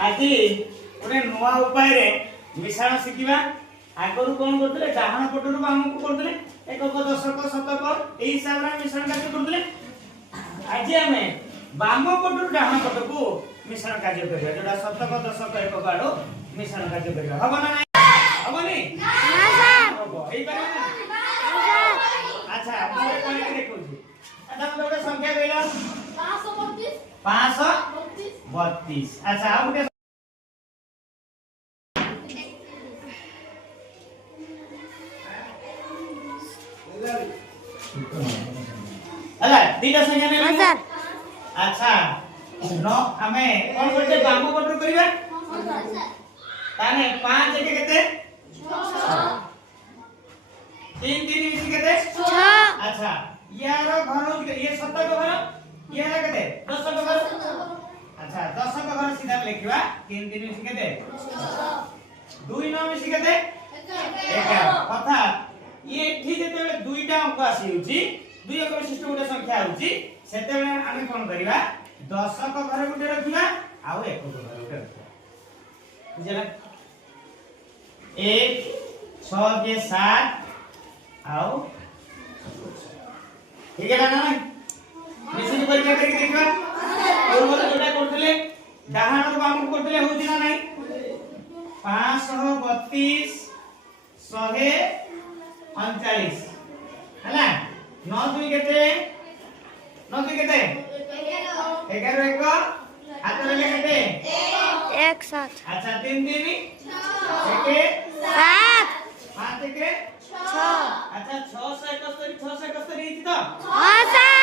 आज गोटे नुआ उपाय मिश्रण शिखा आगु कौन करते डाहाण पटू आमको करते एकक दशक शतक यही हिसाब से मिश्रण कार्य करते आज आम बाम पटू डाहाण पट को मिश्रण कार्य करवा जोटा शतक दशक एकक आड़ मिश्रण कार्य करवा हम ना हमनी अच्छा देखो संख्या कहला 532 अच्छा आ गुटे अला दीटा संख्या में सर अच्छा नो हमें कोन करते बामो पटो करबा ताने 5 के केते 6 3 3 मिसी केते 6 अच्छा यार घर ये शतक घर यार केते दशक घर अच्छा दशक घर सीधा लिखिबा 3 3 मिसी केते 2 9 मिसी केते 11 कथा ये ठीक जेते दुईटा अंक आसी होची दुई अंक विशिष्ट गोटे संख्या होची सेते बेले आमे कोन करिबा दशक घर गोटे रखिबा आउ एकक घर गोटे रखिबा बुझला 1 6 के 7 आउ ठीक है ना मिसिन परीक्षा करके देखिबा पूर्व जोटा करथले डाहाण को बाम करथले होची ना नहीं 532 139 हैला 9 2 केते 9 2 केते 11 1 हाथ में केते 1 7 अच्छा 3 3 1 7 5 1 6 अच्छा 671 671 तो हां सर